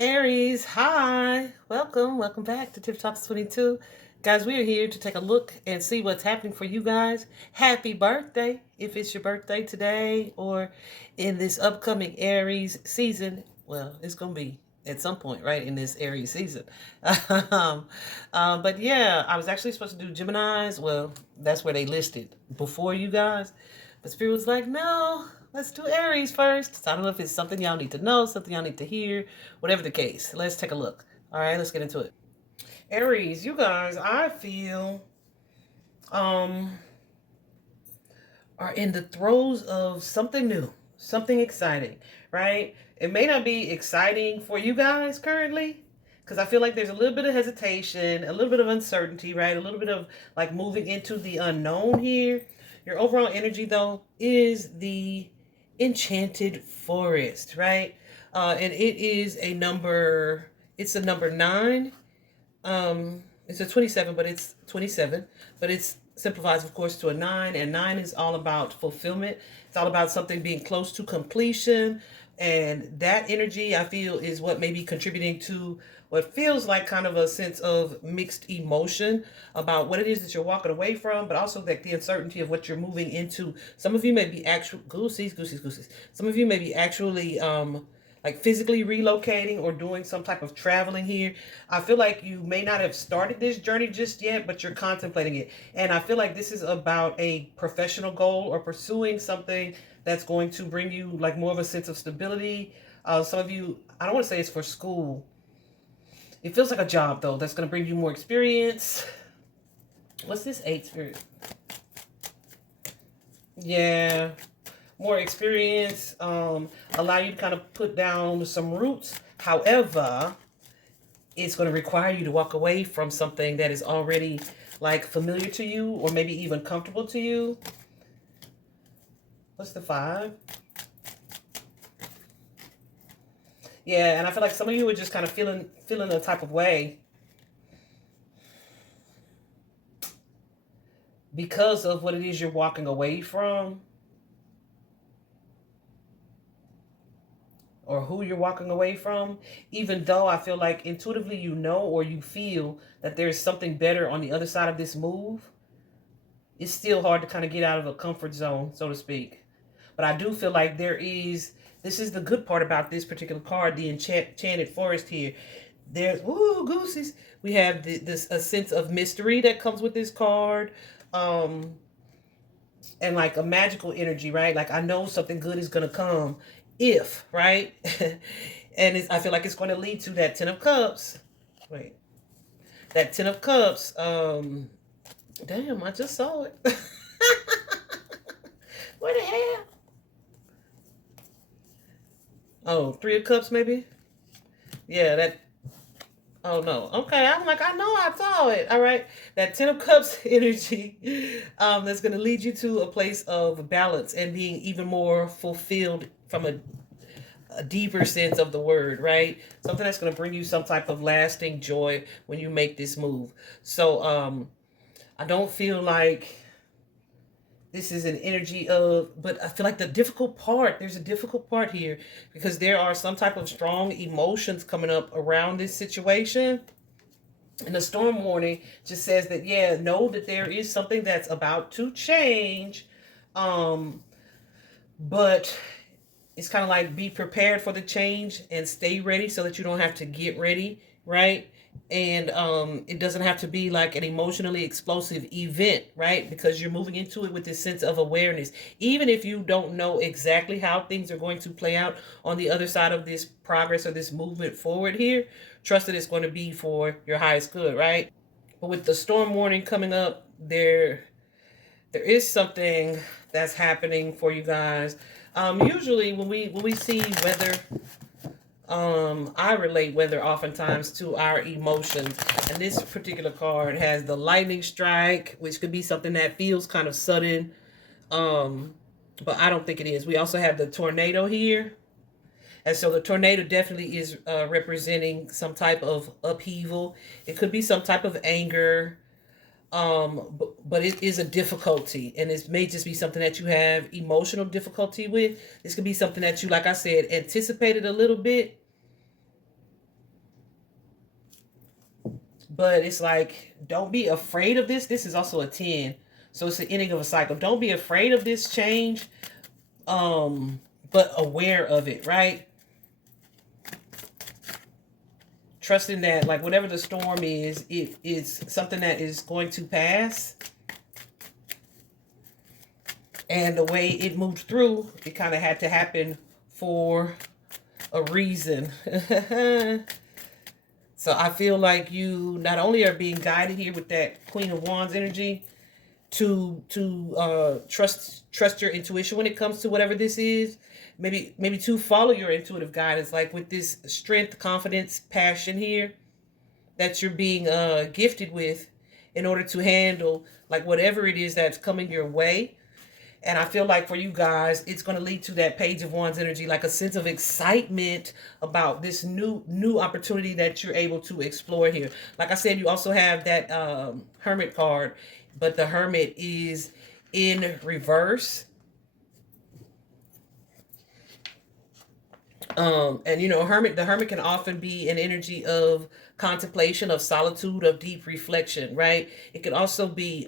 Aries, hi. Welcome back to Tiff Talks 22. Guys, we are here to take a look and see what's happening for you guys. Happy birthday, if it's your birthday today or in this upcoming Aries season. Well, it's going to be at some point, right, in this Aries season. um, but yeah, I was actually supposed to do Geminis. Well, that's where they listed before you guys. But Spirit was like, no, let's do Aries first. So I don't know if it's something y'all need to know, something y'all need to hear, whatever the case. Let's take a look. All right, let's get into it. Aries, you guys, I feel um are in the throes of something new, something exciting, right? It may not be exciting for you guys currently, because I feel like there's a little bit of hesitation, a little bit of uncertainty, right? A little bit of like moving into the unknown here. Your overall energy, though, is the enchanted forest, right? And it is a number, it's a number nine. It's a 27, but it's 27, but it's simplifies, of course, to a nine, and nine is all about fulfillment. It's all about something being close to completion, and that energy I feel is what may be contributing to what feels like kind of a sense of mixed emotion about what it is that you're walking away from, but also like the uncertainty of what you're moving into. Some of you may be actual goosies. Some of you may be actually like physically relocating or doing some type of traveling here. I feel like you may not have started this journey just yet, but you're contemplating it. And I feel like this is about a professional goal or pursuing something that's going to bring you like more of a sense of stability. Some of you, I don't want to say it's for school. It feels like a job though that's going to bring you more experience. What's this eight spirit? Yeah, more experience, allow you to kind of put down some roots. However, it's going to require you to walk away from something that is already like familiar to you or maybe even comfortable to you. What's the five? Yeah, and I feel like some of you are just kind of feeling a type of way because of what it is you're walking away from, or who you're walking away from, even though I feel like intuitively you know or you feel that there's something better on the other side of this move. It's still hard to kind of get out of a comfort zone, so to speak. But I do feel like this is the good part about this particular card, the enchanted forest here. There's, ooh, goosies. We have this a sense of mystery that comes with this card. Um, and like a magical energy, right? Like I know something good is gonna come if, right? And I feel like it's going to lead to that Ten of Cups. Wait, that Ten of Cups. Damn, I just saw it. What the hell? Oh, Three of Cups, maybe. Yeah, that. Oh no. Okay, I'm like I know I saw it. All right, that Ten of Cups energy, that's going to lead you to a place of balance and being even more fulfilled from a deeper sense of the word, right? Something that's going to bring you some type of lasting joy when you make this move. So I don't feel like this is an energy of, but I feel like there's a difficult part here because there are some type of strong emotions coming up around this situation. And the storm warning just says that, yeah, know that there is something that's about to change. Um, but it's kind of like be prepared for the change and stay ready so that you don't have to get ready, right? And it doesn't have to be like an emotionally explosive event, right? Because you're moving into it with this sense of awareness. Even if you don't know exactly how things are going to play out on the other side of this progress or this movement forward here, trust that it's going to be for your highest good, right? But with the storm warning coming up, there is something that's happening for you guys. Usually when we see weather, I relate weather oftentimes to our emotions. And this particular card has the lightning strike, which could be something that feels kind of sudden. But I don't think it is. We also have the tornado here. And so the tornado definitely is representing some type of upheaval. It could be some type of anger, but it is a difficulty, and it may just be something that you have emotional difficulty with. This could be something that you, like I said, anticipated a little bit, But it's like, don't be afraid of this. This is also a 10. So it's the ending of a cycle. Don't be afraid of this change, but aware of it, right? Trusting that, like, whatever the storm is, it is something that is going to pass. And the way it moved through, it kind of had to happen for a reason. So I feel like you not only are being guided here with that Queen of Wands energy to trust your intuition when it comes to whatever this is. Maybe to follow your intuitive guidance, like with this strength, confidence, passion here that you're being gifted with in order to handle like whatever it is that's coming your way. And I feel like for you guys, it's going to lead to that Page of Wands energy, like a sense of excitement about this new opportunity that you're able to explore here. Like I said, you also have that Hermit card, but the Hermit is in reverse. And you know, the hermit can often be an energy of contemplation, of solitude, of deep reflection, right? It can also be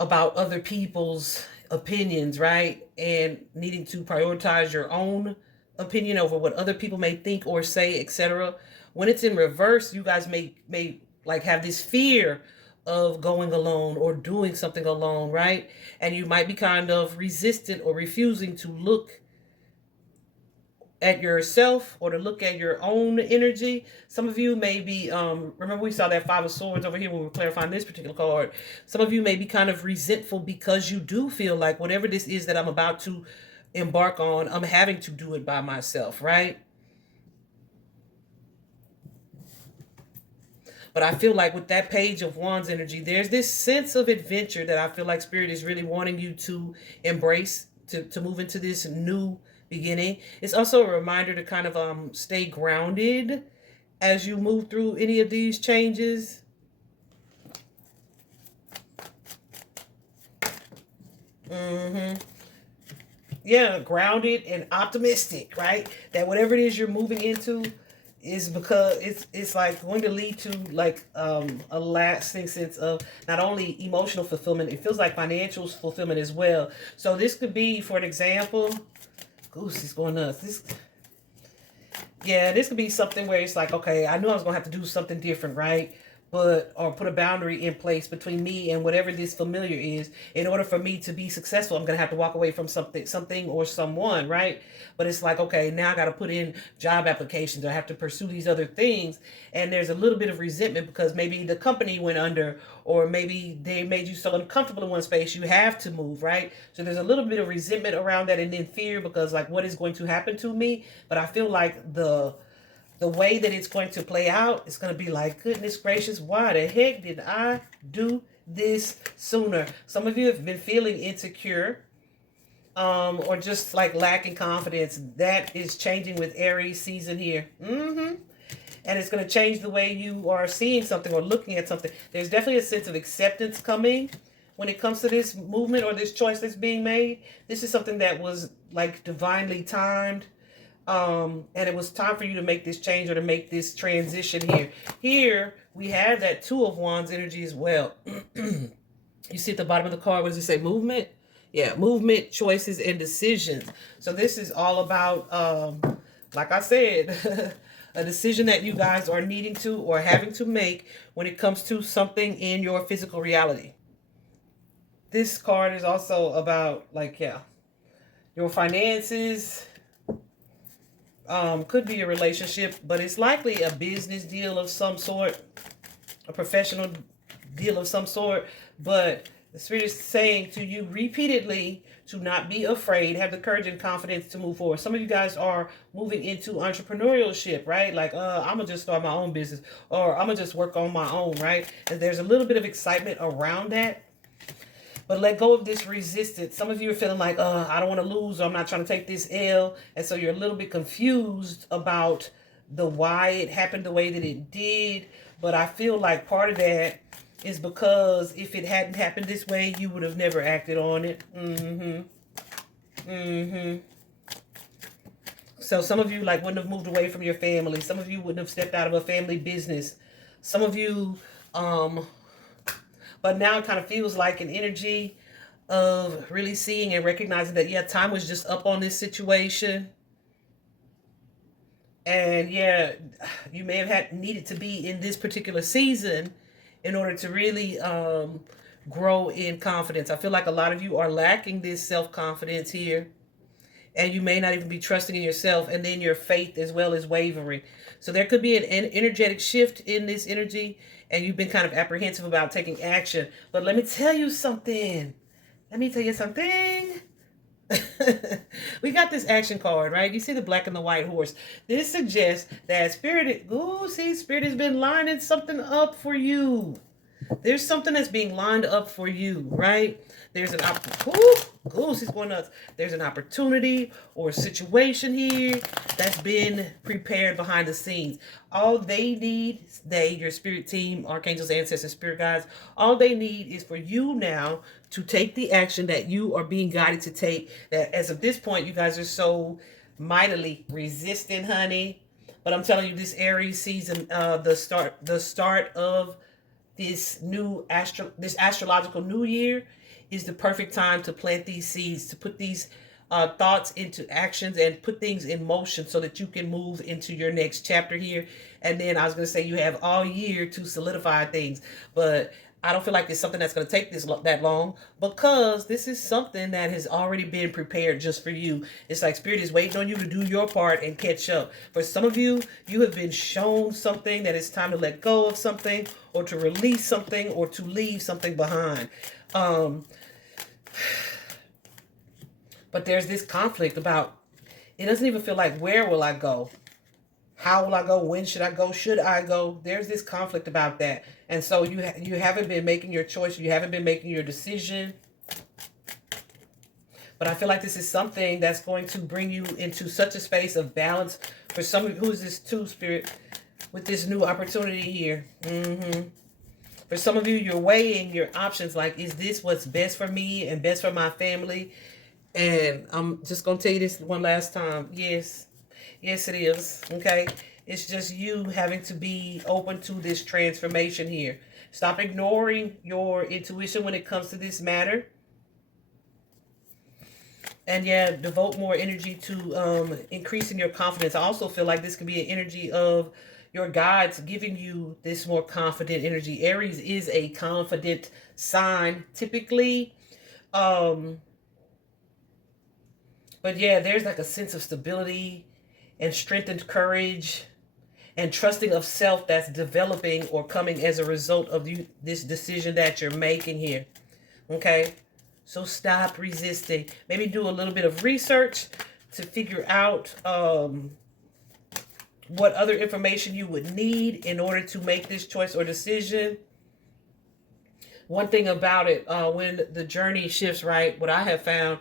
about other people's opinions, right? And needing to prioritize your own opinion over what other people may think or say, etc. When it's in reverse, you guys may like have this fear of going alone or doing something alone, right? And you might be kind of resistant or refusing to look at yourself or to look at your own energy. Some of you may be, remember we saw that Five of Swords over here when we were clarifying this particular card. Some of you may be kind of resentful because you do feel like whatever this is that I'm about to embark on, I'm having to do it by myself, right? But I feel like with that Page of Wands energy, there's this sense of adventure that I feel like Spirit is really wanting you to embrace, to move into this new beginning. It's also a reminder to kind of stay grounded as you move through any of these changes. Yeah, grounded and optimistic, right? That whatever it is you're moving into is because it's like going to lead to like a lasting sense of not only emotional fulfillment, it feels like financial fulfillment as well. So this could be, for an example, Goose is going nuts. This could be something where it's like, okay, I knew I was gonna have to do something different, right? Or put a boundary in place between me and whatever this familiar is. In order for me to be successful, I'm gonna have to walk away from something or someone, right? But it's like, okay, now I gotta put in job applications, or I have to pursue these other things. And there's a little bit of resentment because maybe the company went under, or maybe they made you so uncomfortable in one space, you have to move, right? So there's a little bit of resentment around that, and then fear because like, what is going to happen to me? But I feel like the way that it's going to play out, it's going to be like, goodness gracious, why the heck did I do this sooner? Some of you have been feeling insecure, or just like lacking confidence. That is changing with Aries season here. And it's going to change the way you are seeing something or looking at something. There's definitely a sense of acceptance coming when it comes to this movement or this choice that's being made. This is something that was like divinely timed. And it was time for you to make this change or to make this transition here. Here, we have that Two of Wands energy as well. You see at the bottom of the card, what does it say? Movement? Yeah, movement, choices, and decisions. So this is all about, like I said, a decision that you guys are needing to or having to make when it comes to something in your physical reality. This card is also about, like, your finances. Could be a relationship, but it's likely a business deal of some sort, a professional deal of some sort. But the Spirit is saying to you repeatedly to not be afraid, have the courage and confidence to move forward. Some of you guys are moving into entrepreneurship, right? Like, I'm going to just start my own business, or I'm going to just work on my own, right? And there's a little bit of excitement around that. But let go of this resistance. Some of you are feeling like, I don't want to lose, or I'm not trying to take this L. And so you're a little bit confused about the why it happened the way that it did. But I feel like part of that is because if it hadn't happened this way, you would have never acted on it. So some of you like wouldn't have moved away from your family. Some of you wouldn't have stepped out of a family business. Some of you, but now it kind of feels like an energy of really seeing and recognizing that, yeah, time was just up on this situation. And yeah, you may have had needed to be in this particular season in order to really grow in confidence. I feel like a lot of you are lacking this self-confidence here, and you may not even be trusting in yourself, and then your faith as well is wavering. So there could be an energetic shift in this energy, and you've been kind of apprehensive about taking action. But let me tell you something. Let me tell you something. We got this action card, right? You see the black and the white horse. This suggests that Spirit has been lining something up for you. There's something that's being lined up for you, right? There's an she's going nuts. There's an opportunity or a situation here that's been prepared behind the scenes. All they need, your spirit team, archangels, ancestors, spirit guides, all they need is for you now to take the action that you are being guided to take. That as of this point, you guys are so mightily resistant, honey. But I'm telling you, this Aries season, the start of this astrological new year is the perfect time to plant these seeds, to put these thoughts into actions and put things in motion so that you can move into your next chapter here. And then I was going to say you have all year to solidify things, but I don't feel like it's something that's going to take that long, because this is something that has already been prepared just for you. It's like Spirit is waiting on you to do your part and catch up. For some of you, you have been shown something that it's time to let go of something, or to release something, or to leave something behind. But there's this conflict about, it doesn't even feel like, where will I go? How will I go? When should I go? Should I go? There's this conflict about that. And so you haven't been making your choice. You haven't been making your decision. But I feel like this is something that's going to bring you into such a space of balance. For some of you, who is this too, Spirit, with this new opportunity here? For some of you, you're weighing your options. Like, is this what's best for me and best for my family? And I'm just going to tell you this one last time. Yes. Yes, it is. Okay. It's just you having to be open to this transformation here. Stop ignoring your intuition when it comes to this matter. And yeah, devote more energy to increasing your confidence. I also feel like this could be an energy of your guides giving you this more confident energy. Aries is a confident sign, typically. But yeah, there's like a sense of stability and strengthened courage and trusting of self that's developing or coming as a result of this decision that you're making here. Okay? So stop resisting. Maybe do a little bit of research to figure out what other information you would need in order to make this choice or decision. One thing about it, when the journey shifts, right, what I have found,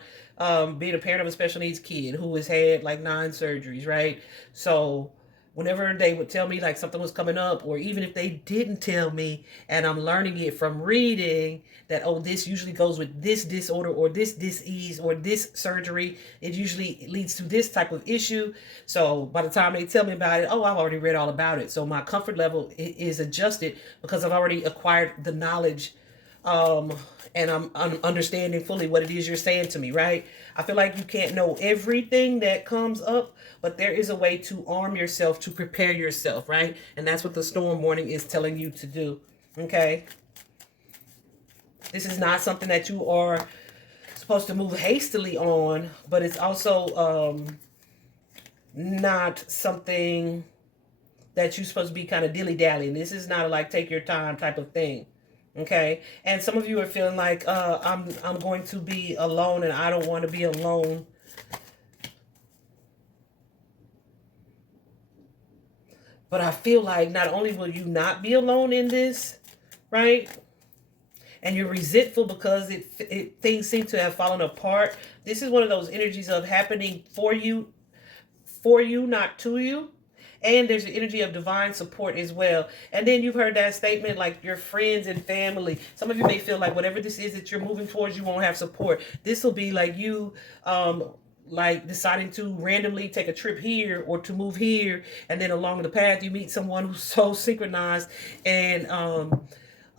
being a parent of a special needs kid who has had like 9 surgeries, right? So whenever they would tell me like something was coming up, or even if they didn't tell me and I'm learning it from reading that, oh, this usually goes with this disorder or this disease or this surgery, it usually leads to this type of issue. So by the time they tell me about it, oh, I've already read all about it. So my comfort level is adjusted because I've already acquired the knowledge. And I'm understanding fully what it is you're saying to me, right? I feel like you can't know everything that comes up, but there is a way to arm yourself, to prepare yourself, right? And that's what the storm warning is telling you to do, okay? This is not something that you are supposed to move hastily on, but it's also not something that you're supposed to be kind of dilly-dallying. This is not a like take your time type of thing. Okay, and some of you are feeling like I'm going to be alone and I don't want to be alone. But I feel like not only will you not be alone in this, right? And you're resentful because things seem to have fallen apart. This is one of those energies of happening for you, not to you. And there's an energy of divine support as well. And then you've heard that statement, like your friends and family. Some of you may feel like whatever this is that you're moving towards, you won't have support. This will be like you like deciding to randomly take a trip here or to move here, and then along the path you meet someone who's so synchronized and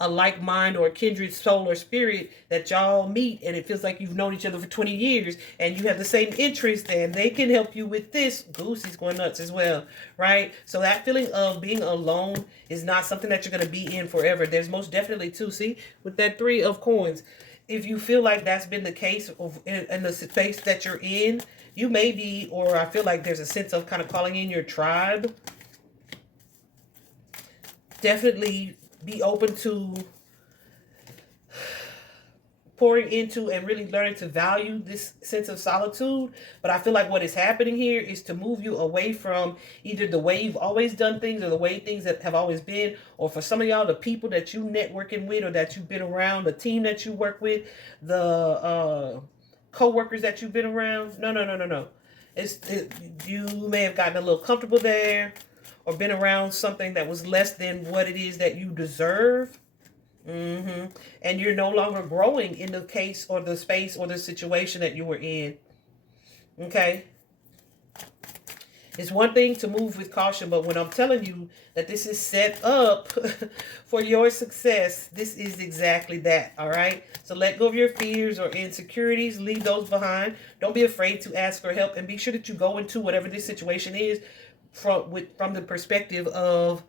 a like mind or a kindred soul or spirit that y'all meet, and it feels like you've known each other for 20 years and you have the same interest, and they can help you with this. Goosey's going nuts as well, right? So that feeling of being alone is not something that you're going to be in forever. There's most definitely two. See, with that 3 of coins, if you feel like that's been the case in the space that you're in, you may be, or I feel like there's a sense of kind of calling in your tribe. Definitely be open to pouring into and really learning to value this sense of solitude. But I feel like what is happening here is to move you away from either the way you've always done things or the way things that have always been, or for some of y'all, the people that you networking with or that you've been around, the team that you work with, the co-workers that you've been around. No. You may have gotten a little comfortable there or been around something that was less than what it is that you deserve. And you're no longer growing in the case or the space or the situation that you were in. Okay. It's one thing to move with caution, but when I'm telling you that this is set up for your success, this is exactly that. All right. So let go of your fears or insecurities. Leave those behind. Don't be afraid to ask for help, and be sure that you go into whatever this situation is from the perspective of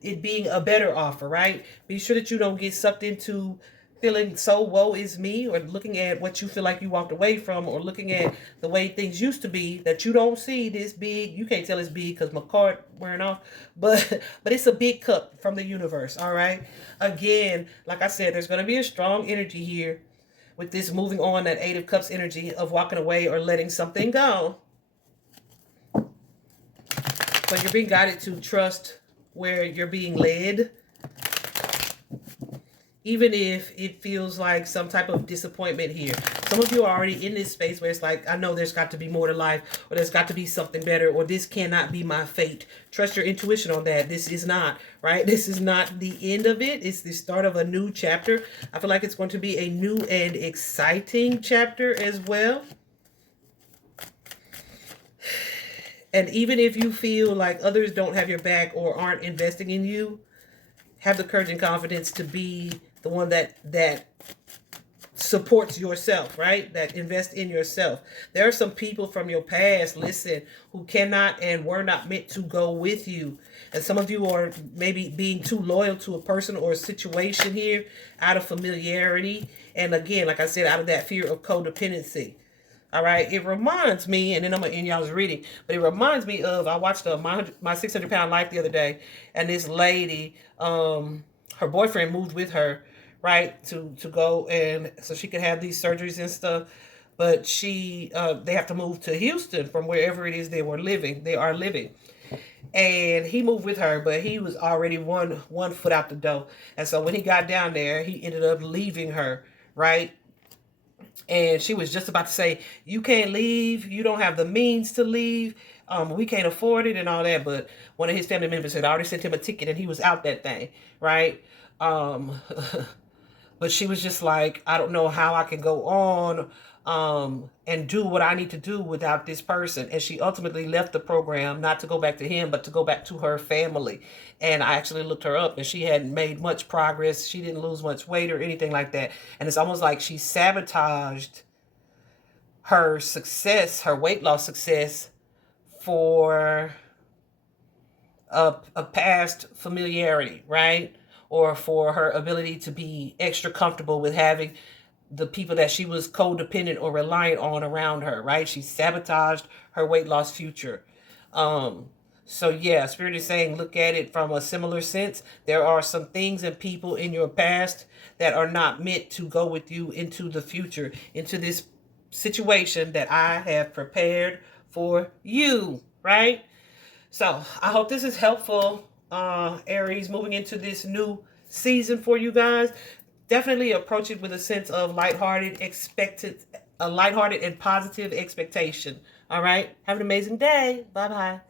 it being a better offer, right? Be sure that you don't get sucked into feeling so woe is me, or looking at what you feel like you walked away from, or looking at the way things used to be that you don't see this big. You can't tell it's big because my card wearing off, but it's a big cup from the universe. All right. Again, like I said, there's going to be a strong energy here with this moving on, that 8 of Cups energy of walking away or letting something go. But you're being guided to trust where you're being led, even if it feels like some type of disappointment here. Some of you are already in this space where it's like, I know there's got to be more to life, or there's got to be something better, or this cannot be my fate. Trust your intuition on that. This is not, right? This is not the end of it. It's the start of a new chapter. I feel like it's going to be a new and exciting chapter as well. And even if you feel like others don't have your back or aren't investing in you, have the courage and confidence to be the one that supports yourself, right? That invest in yourself. There are some people from your past, listen, who cannot and were not meant to go with you. And some of you are maybe being too loyal to a person or a situation here out of familiarity. And again, like I said, out of that fear of codependency. All right. It reminds me, and then I'm going to end y'all's reading, but it reminds me of, I watched My 600 Pound Life the other day, and this lady, her boyfriend moved with her, right, to go, and so she could have these surgeries and stuff. But they have to move to Houston from wherever it is they are living. And he moved with her, but he was already one foot out the door. And so when he got down there, he ended up leaving her, right? And she was just about to say, you can't leave. You don't have the means to leave. We can't afford it and all that. But one of his family members had already sent him a ticket and he was out that thing, right? But she was just like, I don't know how I can go on and do what I need to do without this person. And she ultimately left the program, not to go back to him, but to go back to her family. And I actually looked her up, and she hadn't made much progress. She didn't lose much weight or anything like that. And it's almost like she sabotaged her success, her weight loss success, for a past familiarity, right? Or for her ability to be extra comfortable with having the people that she was codependent or reliant on around her, right? She sabotaged her weight loss future. So yeah, Spirit is saying, look at it from a similar sense. There are some things and people in your past that are not meant to go with you into the future, into this situation that I have prepared for you, right? So I hope this is helpful, Aries, moving into this new season for you guys. Definitely approach it with a sense of lighthearted and positive expectation. All right. Have an amazing day. Bye-bye.